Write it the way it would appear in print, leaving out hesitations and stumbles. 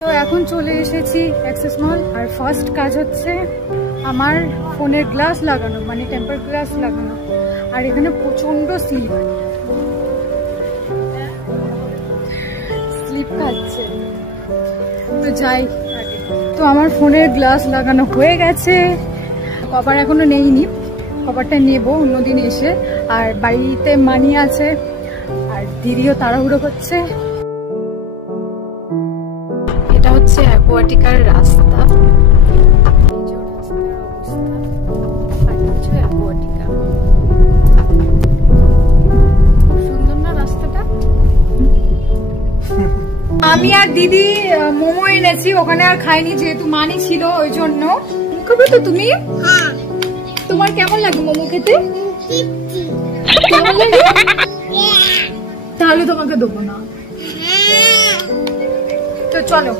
তো এখন চলে এসেছি অ্যাক্সেস মল। আর ফার্স্ট কাজ হচ্ছে আমার ফোনের গ্লাস লাগানো, মানে টেম্পার গ্লাস লাগানো। আর এখানে প্রচন্ড স্লিপ খাচ্ছে, তো যাই। তো আমার ফোনের গ্লাস লাগানো হয়ে গেছে, কভার এখনো নেইনি, কভারটা নেবো অন্যদিন এসে। আর বাড়িতে মানি আছে, আর দিদিও তাড়াহুড়ো করছে। এটা হচ্ছে অ্যাকোয়াটিকার রাস্তা, সুন্দর না রাস্তাটা। আমি আর দিদি মোমো এনেছি, ওখানে আর খাইনি যেহেতু মানি ছিল ওই জন্য। খাবে তো তুমি? তোমার কেমন লাগে মোমো খেতে? কেমন লাগে? তাহলে তোমাকে দেবো না, তো চলো।